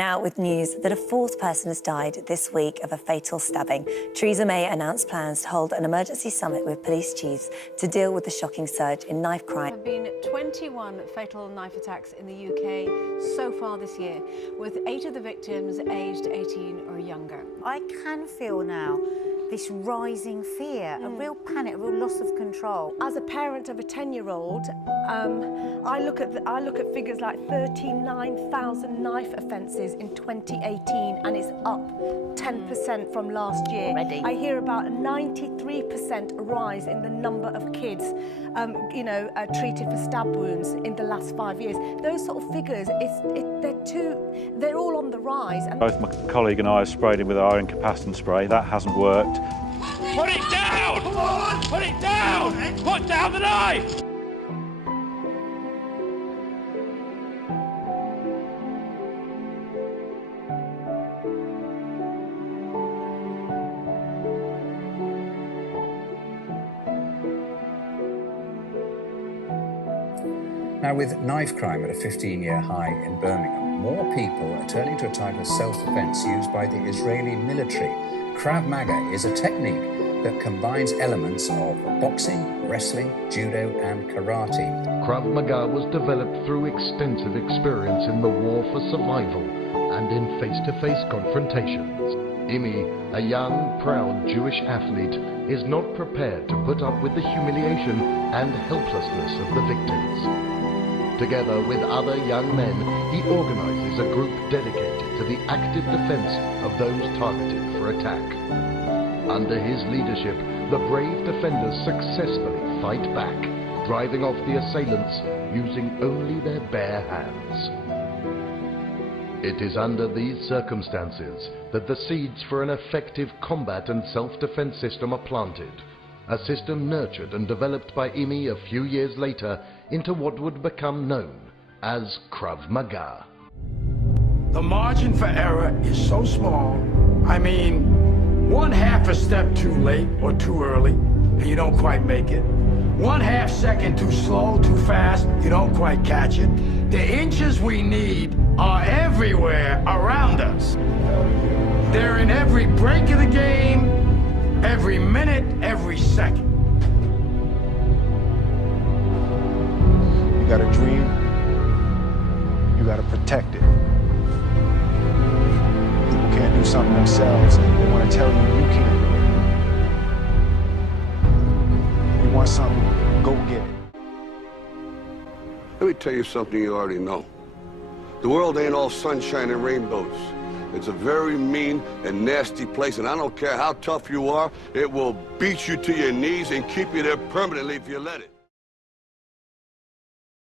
Now with news that a fourth person has died this week of a fatal stabbing. Theresa May announced plans to hold an emergency summit with police chiefs to deal with the shocking surge in knife crime. There have been 21 fatal knife attacks in the UK so far this year, with 8 of the victims aged 18 or younger. I can feel now this rising fear, a real panic, a real loss of control. As a parent of a 10-year-old, I look at figures like 39,000 knife offences in 2018, and it's up 10% from last year. Already. I hear about a 93% rise in the number of kids, treated for stab wounds in the last 5 years. Those sort of figures, they're all on the rise. And both my colleague and I have sprayed him with our incapacitating spray. That hasn't worked. Put it down! Come on! Put it down! Put down the knife! Now, with knife crime at a 15-year high in Birmingham, more people are turning to a type of self-defense used by the Israeli military. Krav Maga is a technique that combines elements of boxing, wrestling, judo and karate. Krav Maga was developed through extensive experience in the war for survival and in face-to-face confrontations. Imi, a young, proud Jewish athlete, is not prepared to put up with the humiliation and helplessness of the victims. Together with other young men, he organizes a group dedicated to the active defense of those targeted for attack. Under his leadership, the brave defenders successfully fight back, driving off the assailants using only their bare hands. It is under these circumstances that the seeds for an effective combat and self-defense system are planted. A system nurtured and developed by Imi a few years later into what would become known as Krav Maga. The margin for error is so small. I mean, 1/2 a step too late or too early, and you don't quite make it. 1/2 second too slow, too fast, you don't quite catch it. The inches we need are everywhere around us. They're in every break of the game, every minute, every second. You got a dream, you got to protect it. People can't do something themselves, and they want to tell you you can't do it. You want something, go get it. Let me tell you something you already know. The world ain't all sunshine and rainbows. It's a very mean and nasty place, and I don't care how tough you are, it will beat you to your knees and keep you there permanently if you let it.